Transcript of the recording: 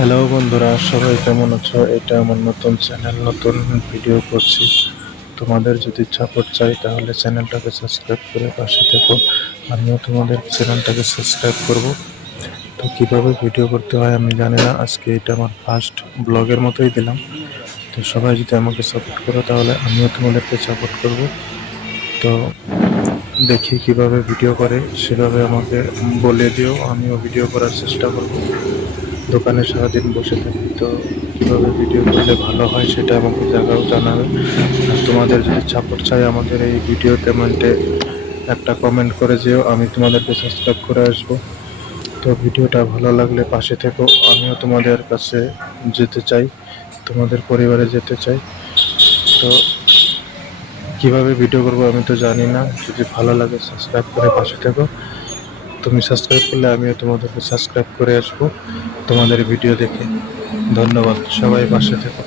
Hello বন্ধুরা, সবাই কেমন আছো? এটা আমার নতুন চ্যানেল, নতুন ভিডিও করছি। তোমাদের যদি সাপোর্ট চাই তাহলে চ্যানেলটাকে সাবস্ক্রাইব করে পাশে থেকো। আমিও তোমাদের চ্যানেলটাকে সাবস্ক্রাইব করব। তো কিভাবে ভিডিও করতে হয় আমি জানি না, আজকে এটা আমার ফার্স্ট ব্লগের মতোই দিলাম। তো সবাই যদি আমাকে সাপোর্ট করো তাহলে আমিও তোমাদেরকে সাপোর্ট করব। তো দেখি কিভাবে ভিডিও করে সেভাবে আমাকে বলে দিও, আমিও ভিডিও করার চেষ্টা করব। দোকানে সারাদিন বসে থাকি, তো কিভাবে ভিডিও করলে ভালো হয় সেটা আমাকে জানাবে। আর তোমাদের যদি সাপোর্ট চাই আমাদের এই ভিডিও কমেন্টে একটা কমেন্ট করে যেও, আমি তোমাদেরকে সাবস্ক্রাইব করে আসবো। তো ভিডিওটা ভালো লাগলে পাশে থেকো, আমিও তোমাদের কাছে যেতে চাই, তোমাদের পরিবারে যেতে চাই। তো কিভাবে ভিডিও করবো আমি তো জানি না, যদি ভালো লাগে সাবস্ক্রাইব করে পাশে থেকো। তুমি সাবস্ক্রাইব করলে আমিও তোমাদেরকে সাবস্ক্রাইব করে আসবো তোমাদের ভিডিও দেখে। ধন্যবাদ, সবাই পাশে থেকো।